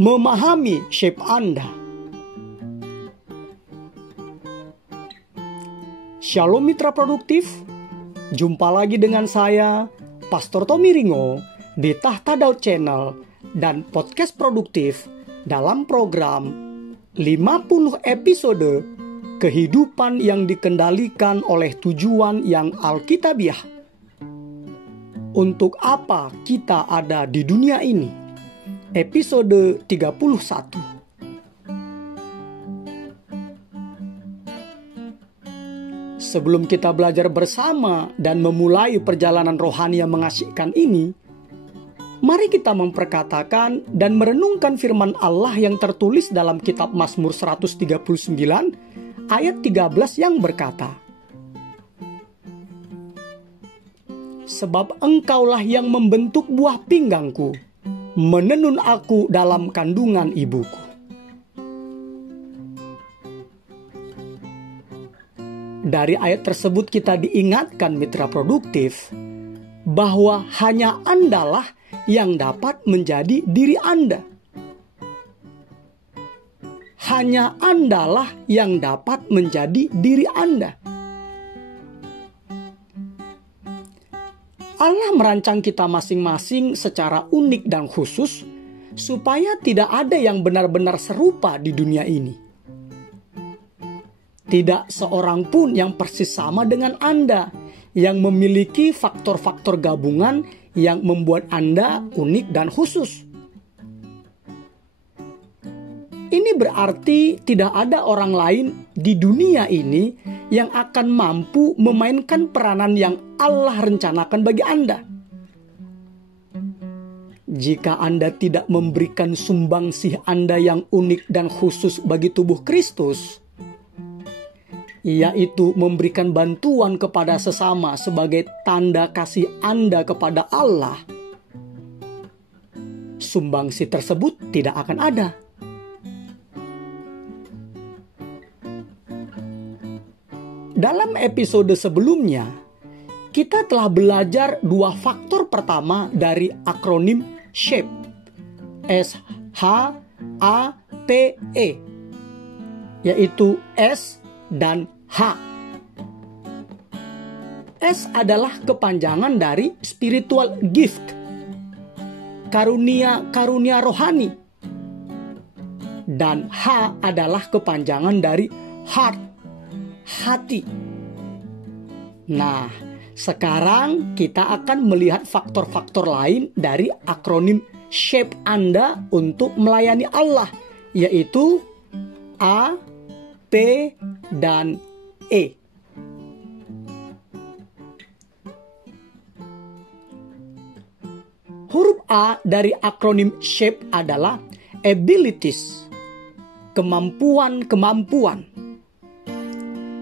memahami shape Anda. Shalom mitra produktif, jumpa lagi dengan saya, Pastor Tommy Ringo, di Tahta Daud Channel dan Podcast Produktif dalam program 50 episode kehidupan yang dikendalikan oleh tujuan yang alkitabiah. Untuk apa kita ada di dunia ini? Episode 31. Sebelum kita belajar bersama dan memulai perjalanan rohani yang mengasyikkan ini, mari kita memperkatakan dan merenungkan firman Allah yang tertulis dalam kitab Mazmur 139 ayat 13 yang berkata, "Sebab Engkaulah yang membentuk buah pinggangku, menenun aku dalam kandungan ibuku." Dari ayat tersebut kita diingatkan mitra produktif bahwa hanya Andalah yang dapat menjadi diri Anda. Hanya Andalah yang dapat menjadi diri Anda. Allah merancang kita masing-masing secara unik dan khusus supaya tidak ada yang benar-benar serupa di dunia ini. Tidak seorang pun yang persis sama dengan Anda, yang memiliki faktor-faktor gabungan yang membuat Anda unik dan khusus. Ini berarti tidak ada orang lain di dunia ini yang akan mampu memainkan peranan yang Allah rencanakan bagi Anda. Jika Anda tidak memberikan sumbangsih Anda yang unik dan khusus bagi tubuh Kristus, yaitu memberikan bantuan kepada sesama sebagai tanda kasih Anda kepada Allah, sumbangsih tersebut tidak akan ada. Dalam episode sebelumnya, kita telah belajar dua faktor pertama dari akronim SHAPE, S-H-A-P-E, yaitu S dan H. S adalah kepanjangan dari spiritual gift, karunia rohani. Dan H adalah kepanjangan dari heart, hati. Nah, sekarang kita akan melihat faktor-faktor lain dari akronim SHAPE Anda untuk melayani Allah, yaitu A, P, dan E. Huruf A dari akronim SHAPE adalah abilities, kemampuan.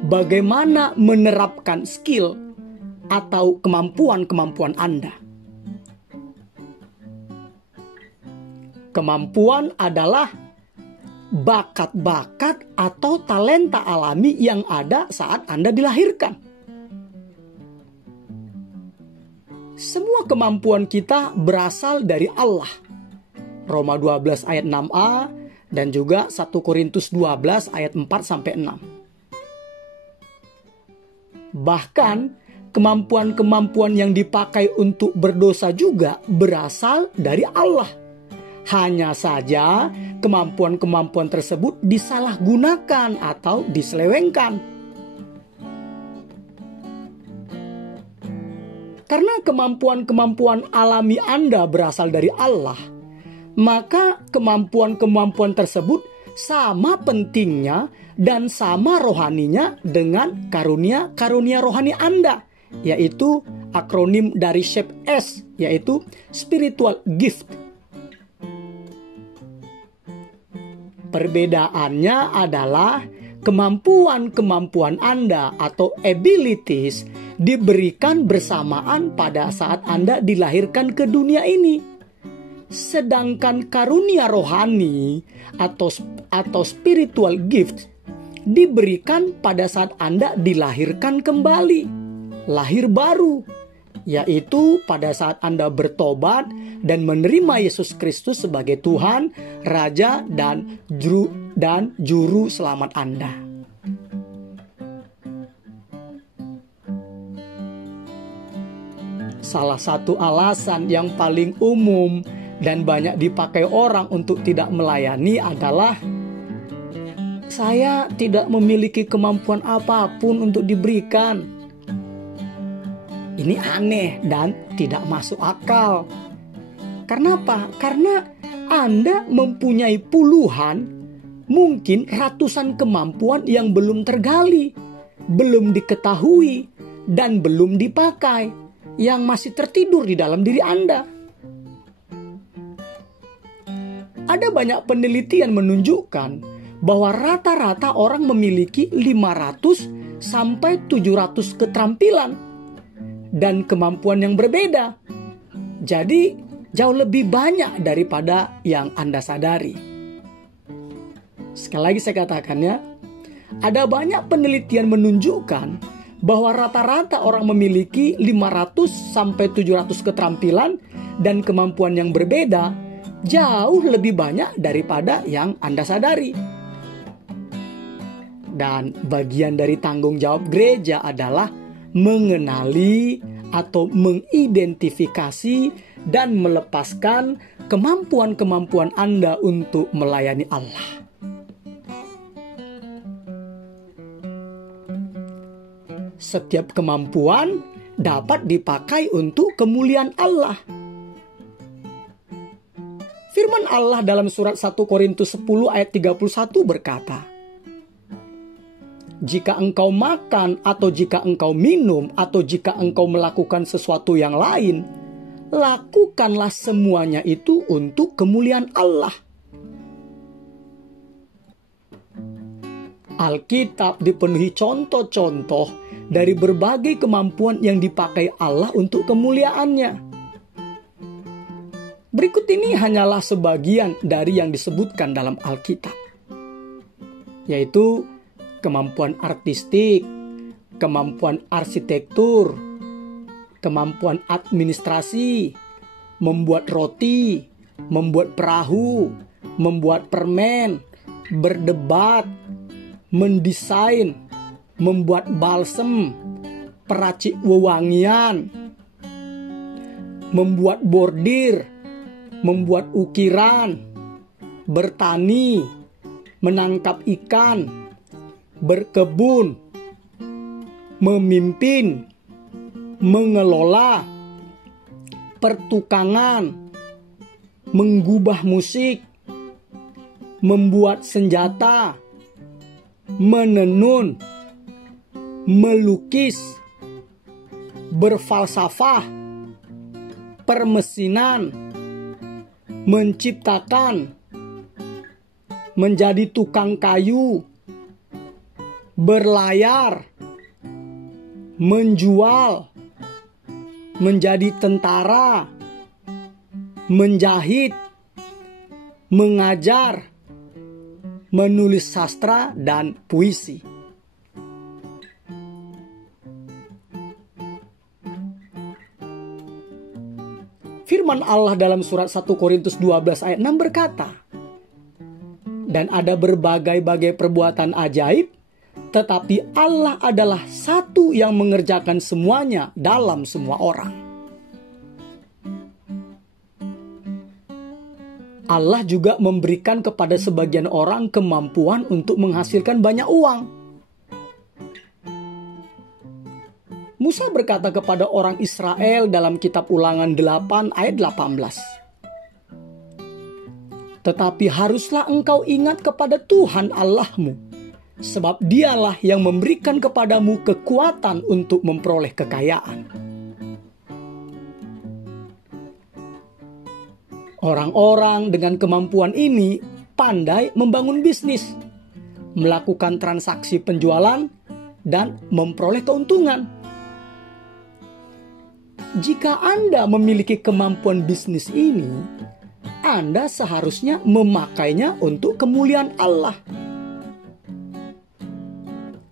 Bagaimana menerapkan skill atau kemampuan Anda. Kemampuan adalah bakat-bakat atau talenta alami yang ada saat Anda dilahirkan. Semua kemampuan kita berasal dari Allah. Roma 12 ayat 6a dan juga 1 Korintus 12 ayat 4-6. Bahkan kemampuan-kemampuan yang dipakai untuk berdosa juga berasal dari Allah. Hanya saja kemampuan-kemampuan tersebut disalahgunakan atau diselewengkan. Karena kemampuan-kemampuan alami Anda berasal dari Allah, maka kemampuan-kemampuan tersebut sama pentingnya dan sama rohaninya dengan karunia rohani Anda, yaitu akronim dari SHAPE S, yaitu spiritual gift. Perbedaannya adalah kemampuan Anda atau abilities diberikan bersamaan pada saat Anda dilahirkan ke dunia ini. Sedangkan karunia rohani atau spiritual gift diberikan pada saat Anda dilahirkan kembali, lahir baru, yaitu pada saat Anda bertobat dan menerima Yesus Kristus sebagai Tuhan, Raja, dan Juru Selamat Anda. Salah satu alasan yang paling umum dan banyak dipakai orang untuk tidak melayani adalah saya tidak memiliki kemampuan apapun untuk diberikan. Ini aneh dan tidak masuk akal. Karena apa? Karena Anda mempunyai puluhan, mungkin ratusan kemampuan yang belum tergali, belum diketahui, dan belum dipakai, yang masih tertidur di dalam diri Anda. Ada banyak penelitian menunjukkan bahwa rata-rata orang memiliki 500 sampai 700 keterampilan dan kemampuan yang berbeda. Jadi jauh lebih banyak daripada yang Anda sadari. Sekali lagi saya katakan ya, ada banyak penelitian menunjukkan bahwa rata-rata orang memiliki 500 sampai 700 keterampilan dan kemampuan yang berbeda jauh lebih banyak daripada yang Anda sadari. Dan bagian dari tanggung jawab gereja adalah mengenali atau mengidentifikasi dan melepaskan kemampuan-kemampuan Anda untuk melayani Allah. Setiap kemampuan dapat dipakai untuk kemuliaan Allah. Firman Allah dalam surat 1 Korintus 10 ayat 31 berkata, "Jika engkau makan atau jika engkau minum atau jika engkau melakukan sesuatu yang lain, lakukanlah semuanya itu untuk kemuliaan Allah." Alkitab dipenuhi contoh-contoh dari berbagai kemampuan yang dipakai Allah untuk kemuliaannya. Berikut ini hanyalah sebagian dari yang disebutkan dalam Alkitab, yaitu kemampuan artistik, kemampuan arsitektur, kemampuan administrasi, membuat roti, membuat perahu, membuat permen, berdebat, mendesain, membuat balsem, peracik wewangian, membuat bordir, membuat ukiran, bertani, menangkap ikan, berkebun, memimpin, mengelola, pertukangan, menggubah musik, membuat senjata, menenun, melukis, berfalsafah, permesinan, menciptakan, menjadi tukang kayu, berlayar, menjual, menjadi tentara, menjahit, mengajar, menulis sastra dan puisi. Firman Allah dalam surat 1 Korintus 12 ayat 6 berkata, "Dan ada berbagai-bagai perbuatan ajaib, tetapi Allah adalah satu yang mengerjakan semuanya dalam semua orang." Allah juga memberikan kepada sebagian orang kemampuan untuk menghasilkan banyak uang. Musa berkata kepada orang Israel dalam kitab Ulangan 8 ayat 18, "Tetapi haruslah engkau ingat kepada Tuhan Allahmu, sebab dialah yang memberikan kepadamu kekuatan untuk memperoleh kekayaan." Orang-orang dengan kemampuan ini pandai membangun bisnis, melakukan transaksi penjualan, dan memperoleh keuntungan. Jika Anda memiliki kemampuan bisnis ini, Anda seharusnya memakainya untuk kemuliaan Allah.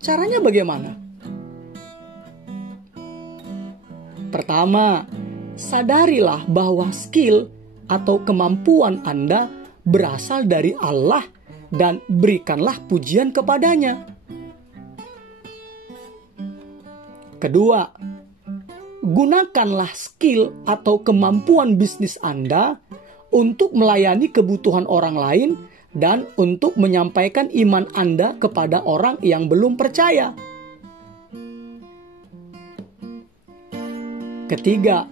Caranya bagaimana? pertama, sadarilah bahwa skill atau kemampuan Anda berasal dari Allah dan berikanlah pujian kepadanya. Kedua, gunakanlah skill atau kemampuan bisnis Anda untuk melayani kebutuhan orang lain dan untuk menyampaikan iman Anda kepada orang yang belum percaya. Ketiga,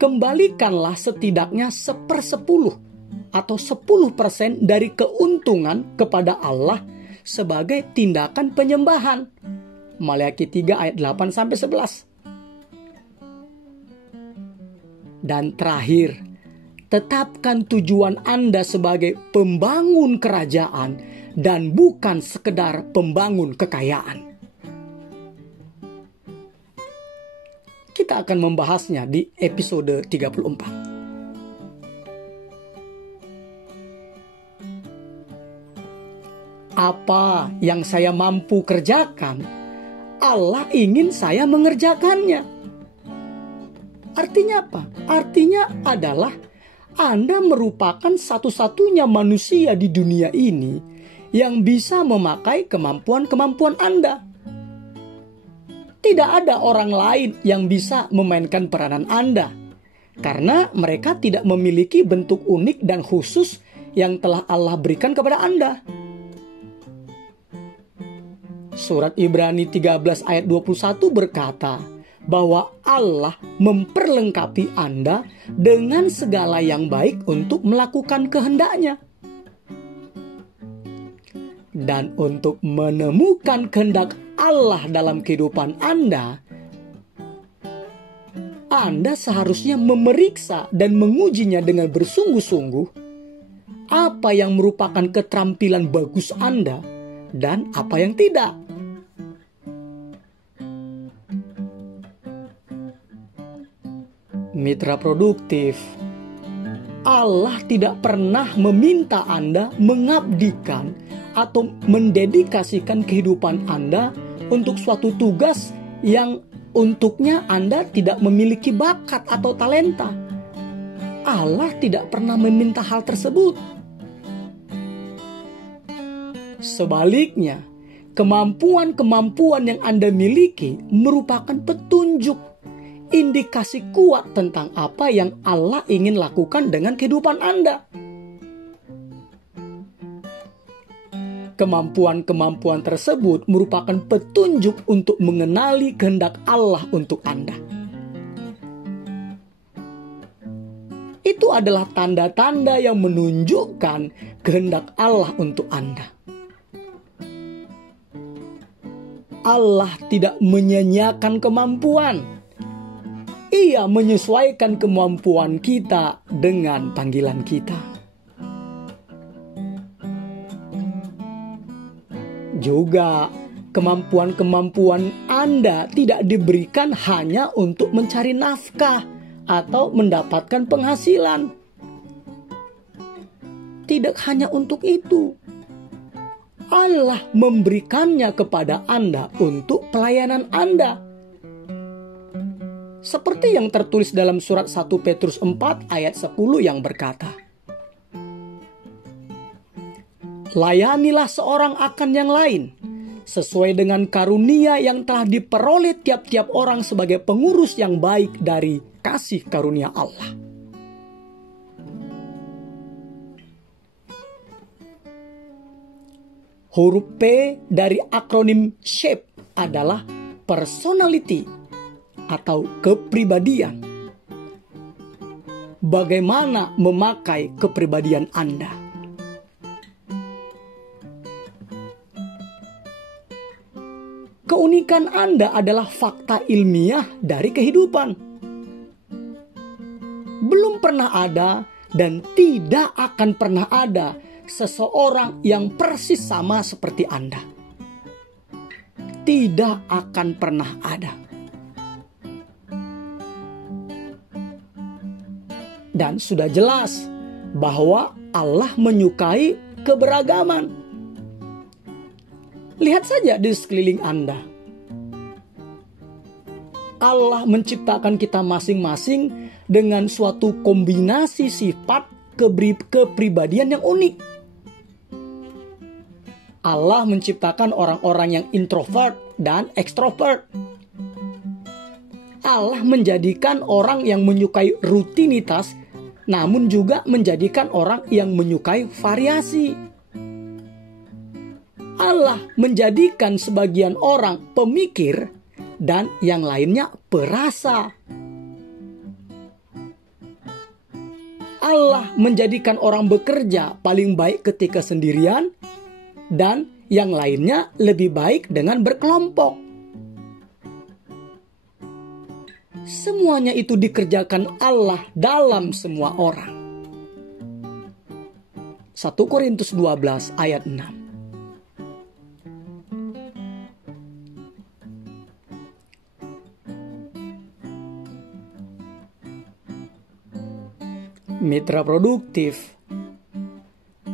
kembalikanlah setidaknya 1/10 atau 10% dari keuntungan kepada Allah sebagai tindakan penyembahan. Maleakhi 3 ayat 8-11. Dan terakhir, tetapkan tujuan Anda sebagai pembangun kerajaan dan bukan sekedar pembangun kekayaan. Kita akan membahasnya di episode 34. Apa yang saya mampu kerjakan, Allah ingin saya mengerjakannya. Artinya apa? Artinya adalah Anda merupakan satu-satunya manusia di dunia ini yang bisa memakai kemampuan-kemampuan Anda. Tidak ada orang lain yang bisa memainkan peranan Anda, karena mereka tidak memiliki bentuk unik dan khusus yang telah Allah berikan kepada Anda. Surat Ibrani 13 ayat 21 berkata bahwa Allah memperlengkapi Anda dengan segala yang baik untuk melakukan kehendak-Nya. Dan untuk menemukan kehendak Allah dalam kehidupan Anda seharusnya memeriksa dan mengujinya dengan bersungguh-sungguh apa yang merupakan keterampilan bagus Anda dan apa yang tidak. Mitra produktif, Allah tidak pernah meminta Anda mengabdikan atau mendedikasikan kehidupan Anda untuk suatu tugas yang untuknya Anda tidak memiliki bakat atau talenta. Allah tidak pernah meminta hal tersebut. Sebaliknya, kemampuan-kemampuan yang Anda miliki merupakan petunjuk, indikasi kuat tentang apa yang Allah ingin lakukan dengan kehidupan Anda. Kemampuan-kemampuan tersebut merupakan petunjuk untuk mengenali kehendak Allah untuk Anda. Itu adalah tanda-tanda yang menunjukkan kehendak Allah untuk Anda. Allah tidak menyanyiakan kemampuan. Ia menyesuaikan kemampuan kita dengan panggilan kita. Juga, kemampuan-kemampuan Anda tidak diberikan hanya untuk mencari nafkah atau mendapatkan penghasilan. Tidak hanya untuk itu. Allah memberikannya kepada Anda untuk pelayanan Anda. Seperti yang tertulis dalam surat 1 Petrus 4 ayat 10 yang berkata, layanilah seorang akan yang lain, sesuai dengan karunia yang telah diperoleh tiap-tiap orang sebagai pengurus yang baik dari kasih karunia Allah. Huruf P dari akronim SHAPE adalah personality atau kepribadian. Bagaimana memakai kepribadian Anda? Keunikan Anda adalah fakta ilmiah dari kehidupan. Belum pernah ada dan tidak akan pernah ada seseorang yang persis sama seperti Anda. Tidak akan pernah ada. Dan sudah jelas bahwa Allah menyukai keberagaman. Lihat saja di sekeliling Anda. Allah menciptakan kita masing-masing dengan suatu kombinasi sifat kepribadian yang unik. Allah menciptakan orang-orang yang introvert dan ekstrovert. Allah menjadikan orang yang menyukai rutinitas, namun juga menjadikan orang yang menyukai variasi. Allah menjadikan sebagian orang pemikir dan yang lainnya perasa. Allah menjadikan orang bekerja paling baik ketika sendirian dan yang lainnya lebih baik dengan berkelompok. Semuanya itu dikerjakan Allah dalam semua orang. 1 Korintus 12 ayat 6. Mitra produktif.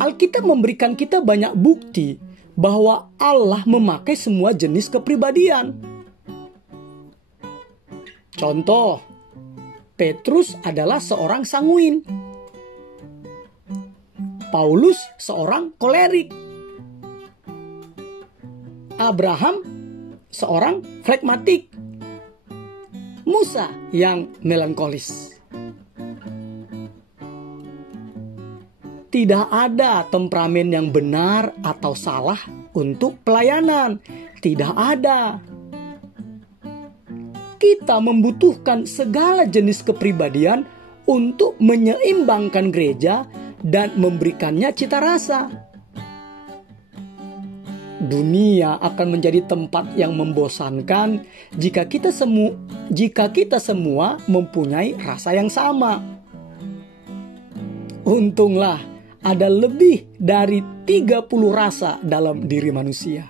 Alkitab memberikan kita banyak bukti bahwa Allah memakai semua jenis kepribadian. Contoh, Petrus adalah seorang sanguin. Paulus seorang kolerik. Abraham seorang flegmatik. Musa yang melankolis. Tidak ada temperamen yang benar atau salah untuk pelayanan. Tidak ada. Kita membutuhkan segala jenis kepribadian untuk menyeimbangkan gereja dan memberikannya cita rasa. Dunia akan menjadi tempat yang membosankan jika kita semua mempunyai rasa yang sama. Untunglah ada lebih dari 30 rasa dalam diri manusia.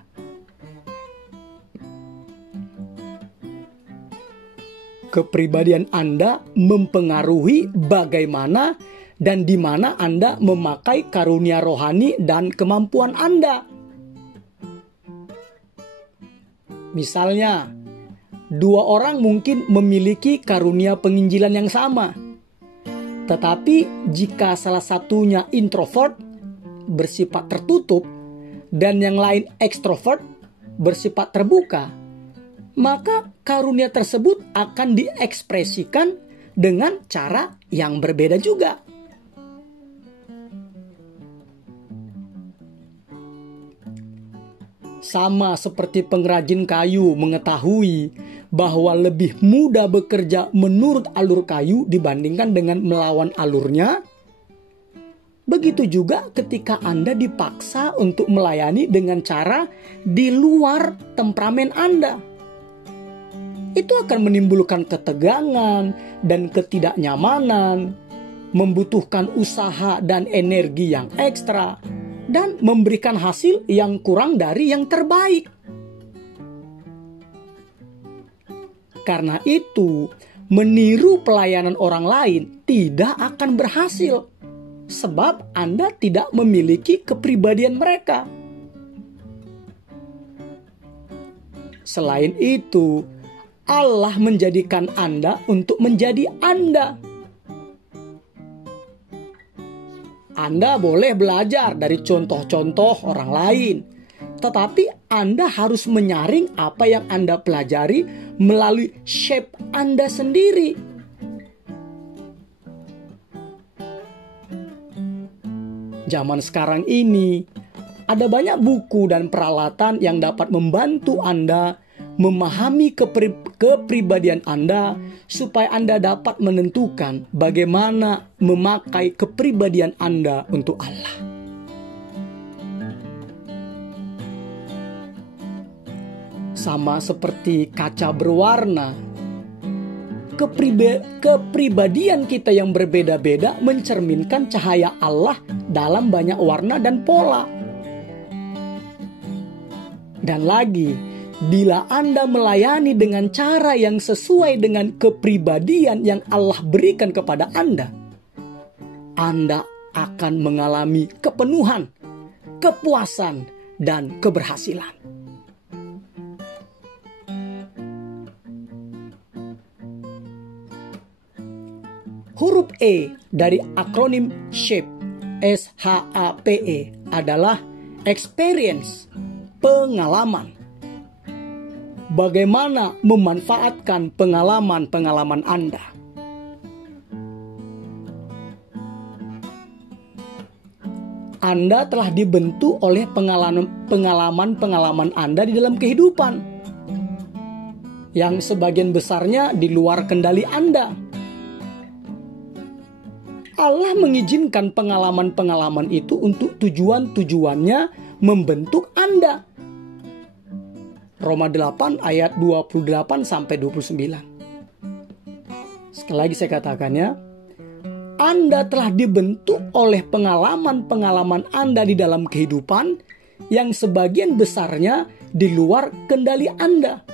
Kepribadian Anda mempengaruhi bagaimana dan di mana Anda memakai karunia rohani dan kemampuan Anda. Misalnya, 2 orang mungkin memiliki karunia penginjilan yang sama. Tetapi jika salah satunya introvert, bersifat tertutup, dan yang lain ekstrovert, bersifat terbuka, maka karunia tersebut akan diekspresikan dengan cara yang berbeda juga. Sama seperti pengrajin kayu mengetahui bahwa lebih mudah bekerja menurut alur kayu dibandingkan dengan melawan alurnya, begitu juga ketika Anda dipaksa untuk melayani dengan cara di luar temperamen Anda. Itu akan menimbulkan ketegangan dan ketidaknyamanan, membutuhkan usaha dan energi yang ekstra, dan memberikan hasil yang kurang dari yang terbaik. Karena itu, meniru pelayanan orang lain tidak akan berhasil, sebab Anda tidak memiliki kepribadian mereka. Selain itu, Allah menjadikan Anda untuk menjadi Anda. Anda boleh belajar dari contoh-contoh orang lain, tetapi Anda harus menyaring apa yang Anda pelajari melalui shape Anda sendiri. Zaman sekarang ini, ada banyak buku dan peralatan yang dapat membantu Anda memahami kepribadian Anda supaya Anda dapat menentukan bagaimana memakai kepribadian Anda untuk Allah. Sama seperti kaca berwarna, kepribadian kita yang berbeda-beda mencerminkan cahaya Allah dalam banyak warna dan pola. Dan lagi, bila Anda melayani dengan cara yang sesuai dengan kepribadian yang Allah berikan kepada Anda akan mengalami kepenuhan, kepuasan, dan keberhasilan. E dari akronim SHAPE, SHAPE adalah experience, pengalaman. Bagaimana memanfaatkan pengalaman-pengalaman Anda? Anda telah dibentuk oleh pengalaman-pengalaman Anda di dalam kehidupan, yang sebagian besarnya di luar kendali Anda. Allah mengizinkan pengalaman-pengalaman itu untuk tujuannya membentuk Anda. Roma 8 ayat 28 sampai 29. Sekali lagi saya katakan ya, Anda telah dibentuk oleh pengalaman-pengalaman Anda di dalam kehidupan yang sebagian besarnya di luar kendali Anda.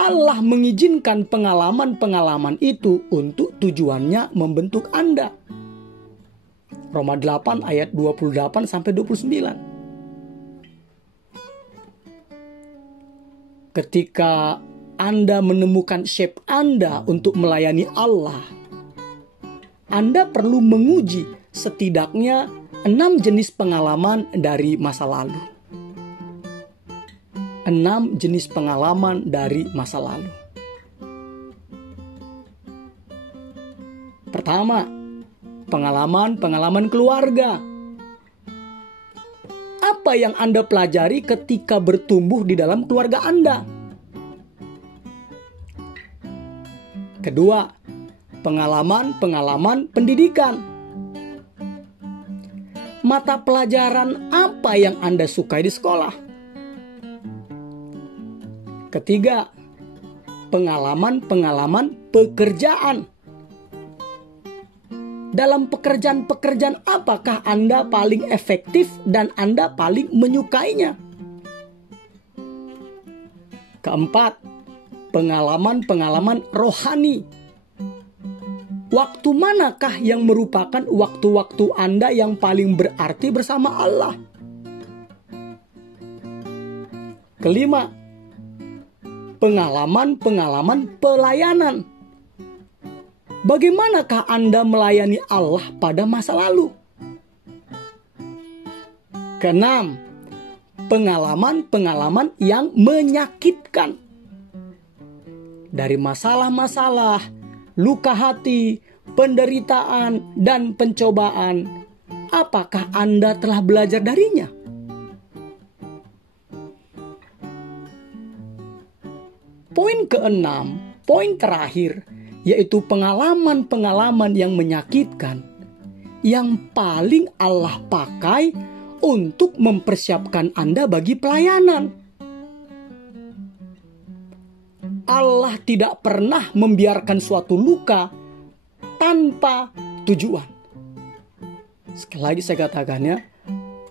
Allah mengizinkan pengalaman-pengalaman itu untuk tujuannya membentuk Anda. Roma 8 ayat 28 sampai 29. Ketika Anda menemukan shape Anda untuk melayani Allah, Anda perlu menguji setidaknya 6 jenis pengalaman dari masa lalu. 6 jenis pengalaman dari masa lalu. Pertama, pengalaman keluarga. Apa yang Anda pelajari ketika bertumbuh di dalam keluarga Anda? Kedua, pengalaman pendidikan. Mata pelajaran apa yang Anda sukai di sekolah? Ketiga, pengalaman pekerjaan. Dalam pekerjaan apakah Anda paling efektif dan Anda paling menyukainya? Keempat, pengalaman rohani. Waktu manakah yang merupakan waktu-waktu Anda yang paling berarti bersama Allah? Kelima, pengalaman pelayanan. Bagaimanakah Anda melayani Allah pada masa lalu? Keenam, pengalaman yang menyakitkan. Dari masalah-masalah, luka hati, penderitaan, dan pencobaan, apakah Anda telah belajar darinya? Poin keenam, poin terakhir, yaitu pengalaman yang menyakitkan, yang paling Allah pakai untuk mempersiapkan Anda bagi pelayanan. Allah tidak pernah membiarkan suatu luka tanpa tujuan. Sekali lagi saya katakan ya,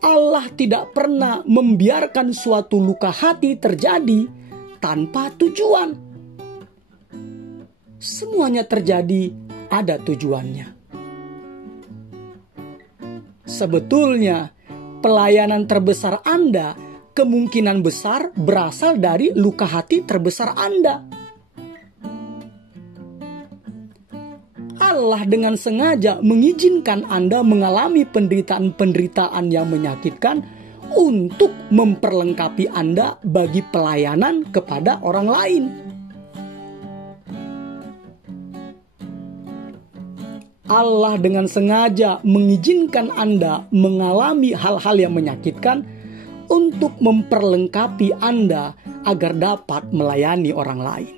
Allah tidak pernah membiarkan suatu luka hati terjadi tanpa tujuan. Semuanya terjadi ada tujuannya. Sebetulnya, pelayanan terbesar Anda kemungkinan besar berasal dari luka hati terbesar Anda. Allah dengan sengaja mengizinkan Anda mengalami penderitaan-penderitaan yang menyakitkan untuk memperlengkapi Anda bagi pelayanan kepada orang lain. Allah dengan sengaja mengizinkan Anda mengalami hal-hal yang menyakitkan untuk memperlengkapi Anda agar dapat melayani orang lain.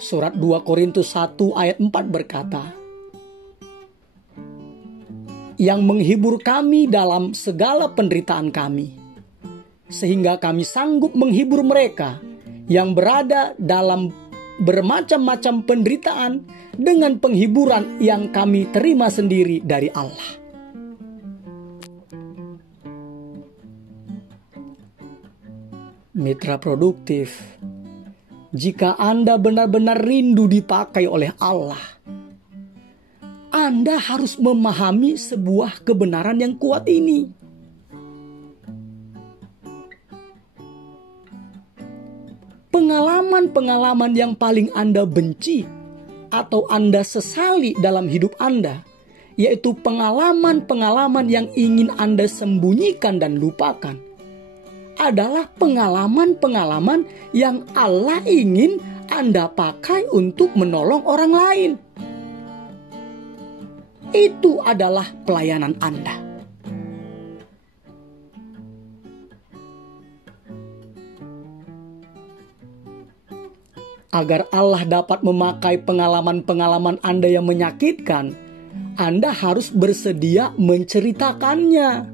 Surat 2 Korintus 1 ayat 4 berkata, yang menghibur kami dalam segala penderitaan kami, sehingga kami sanggup menghibur mereka yang berada dalam bermacam-macam penderitaan dengan penghiburan yang kami terima sendiri dari Allah. Mitra produktif, jika Anda benar-benar rindu dipakai oleh Allah, Anda harus memahami sebuah kebenaran yang kuat ini. pengalaman-pengalaman yang paling Anda benci atau Anda sesali dalam hidup Anda, yaitu pengalaman-pengalaman yang ingin Anda sembunyikan dan lupakan, adalah pengalaman-pengalaman yang Allah ingin Anda pakai untuk menolong orang lain. Itu adalah pelayanan Anda. Agar Allah dapat memakai pengalaman-pengalaman Anda yang menyakitkan, Anda harus bersedia menceritakannya.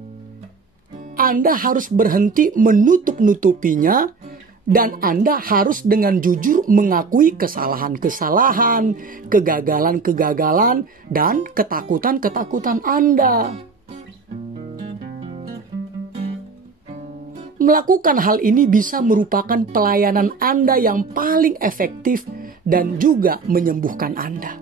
Anda harus berhenti menutup-nutupinya, dan Anda harus dengan jujur mengakui kesalahan-kesalahan, kegagalan-kegagalan, dan ketakutan-ketakutan Anda. Melakukan hal ini bisa merupakan pelayanan Anda yang paling efektif dan juga menyembuhkan Anda.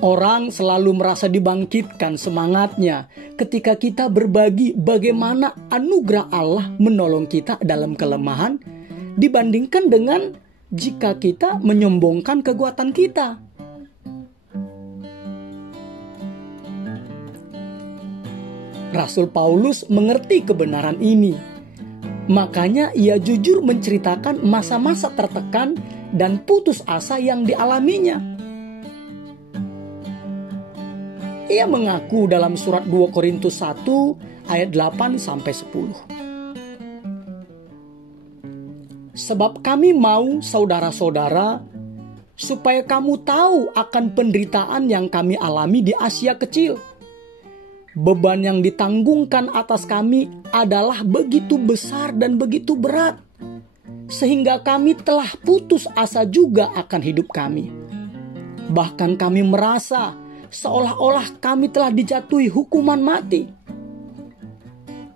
Orang selalu merasa dibangkitkan semangatnya ketika kita berbagi bagaimana anugerah Allah menolong kita dalam kelemahan, dibandingkan dengan jika kita menyombongkan kekuatan kita. Rasul Paulus mengerti kebenaran ini. Makanya ia jujur menceritakan masa-masa tertekan dan putus asa yang dialaminya. Ia mengaku dalam surat 2 Korintus 1 ayat 8-10. Sebab kami mau, saudara-saudara, supaya kamu tahu akan penderitaan yang kami alami di Asia Kecil. Beban yang ditanggungkan atas kami adalah begitu besar dan begitu berat, sehingga kami telah putus asa juga akan hidup kami. Bahkan kami merasa seolah-olah kami telah dijatuhi hukuman mati.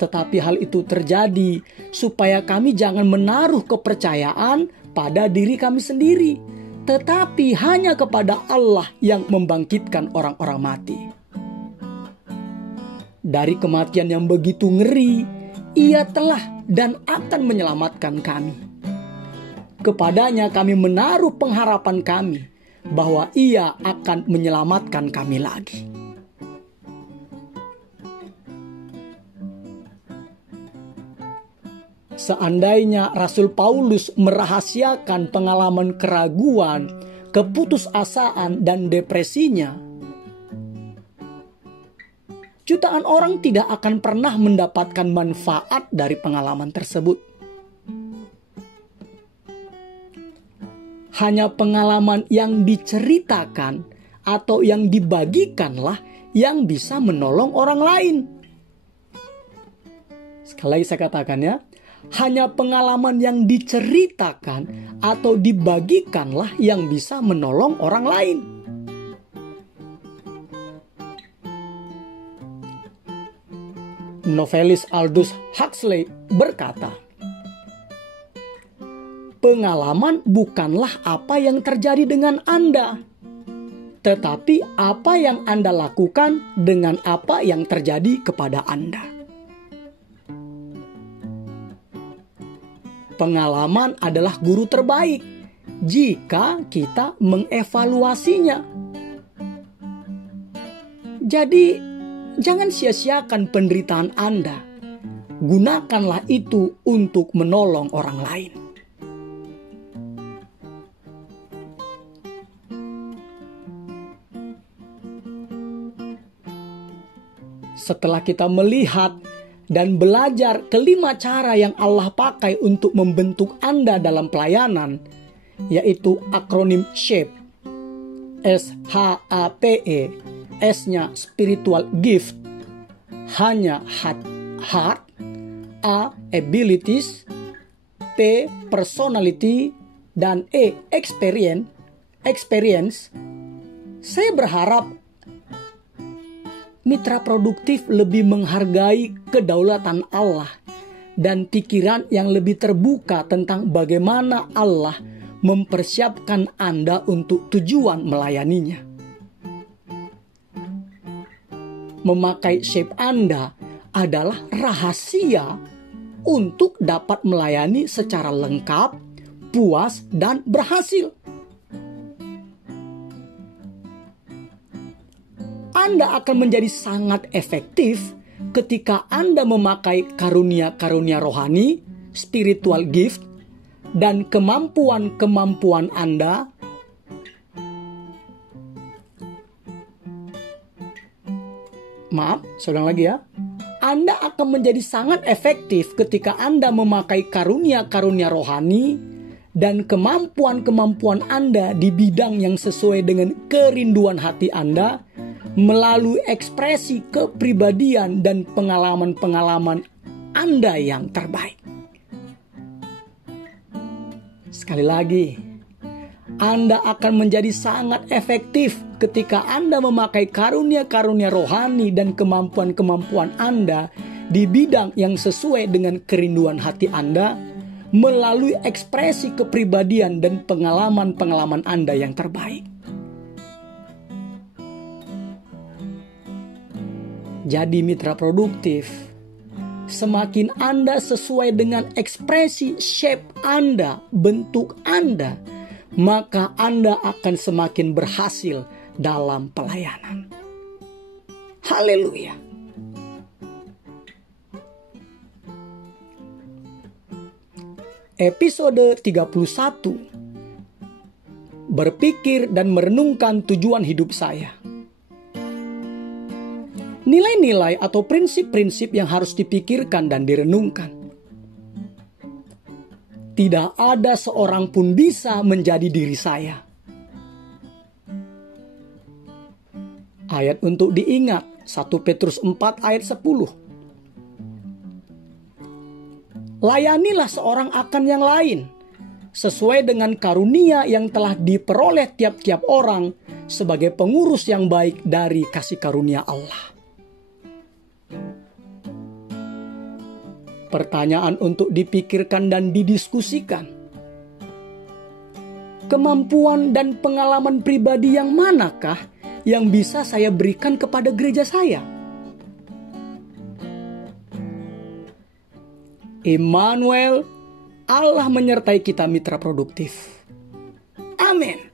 Tetapi hal itu terjadi supaya kami jangan menaruh kepercayaan pada diri kami sendiri, tetapi hanya kepada Allah yang membangkitkan orang-orang mati. Dari kematian yang begitu ngeri, Ia telah dan akan menyelamatkan kami. Kepadanya kami menaruh pengharapan kami bahwa Ia akan menyelamatkan kami lagi. Seandainya Rasul Paulus merahasiakan pengalaman keraguan, keputusasaan, dan depresinya, jutaan orang tidak akan pernah mendapatkan manfaat dari pengalaman tersebut. Hanya pengalaman yang diceritakan atau yang dibagikanlah yang bisa menolong orang lain. Sekali lagi saya katakan ya, hanya pengalaman yang diceritakan atau dibagikanlah yang bisa menolong orang lain. Novelis Aldous Huxley berkata, pengalaman bukanlah apa yang terjadi dengan Anda, tetapi apa yang Anda lakukan dengan apa yang terjadi kepada Anda. Pengalaman adalah guru terbaik jika kita mengevaluasinya. Jadi, jangan sia-siakan penderitaan Anda. Gunakanlah itu untuk menolong orang lain. Setelah kita melihat dan belajar kelima cara yang Allah pakai untuk membentuk Anda dalam pelayanan, yaitu akronim SHAPE, SHAPE, S-nya spiritual gift, H-nya heart, A abilities, P personality, dan E experience. Saya berharap mitra produktif lebih menghargai kedaulatan Allah dan pikiran yang lebih terbuka tentang bagaimana Allah mempersiapkan Anda untuk tujuan melayaninya. Memakai SHAPE Anda adalah rahasia untuk dapat melayani secara lengkap, puas, dan berhasil. Anda akan menjadi sangat efektif ketika Anda memakai karunia-karunia rohani, spiritual gift, dan kemampuan-kemampuan Anda saya ulang lagi ya. Anda akan menjadi sangat efektif ketika Anda memakai karunia-karunia rohani dan kemampuan-kemampuan Anda di bidang yang sesuai dengan kerinduan hati Anda melalui ekspresi kepribadian dan pengalaman-pengalaman Anda yang terbaik. Sekali lagi, Anda akan menjadi sangat efektif ketika Anda memakai karunia-karunia rohani dan kemampuan-kemampuan Anda di bidang yang sesuai dengan kerinduan hati Anda melalui ekspresi kepribadian dan pengalaman-pengalaman Anda yang terbaik. Jadi mitra produktif, semakin Anda sesuai dengan ekspresi shape Anda, bentuk Anda, maka Anda akan semakin berhasil dalam pelayanan. Haleluya. Episode 31. Berpikir dan merenungkan tujuan hidup saya. Nilai-nilai atau prinsip-prinsip yang harus dipikirkan dan direnungkan. Tidak ada seorang pun bisa menjadi diri saya. Ayat untuk diingat, 1 Petrus 4 ayat 10. Layanilah seorang akan yang lain, sesuai dengan karunia yang telah diperoleh tiap-tiap orang sebagai pengurus yang baik dari kasih karunia Allah. Pertanyaan untuk dipikirkan dan didiskusikan. Kemampuan dan pengalaman pribadi yang manakah yang bisa saya berikan kepada gereja saya? Immanuel, Allah menyertai kita mitra produktif. Amin.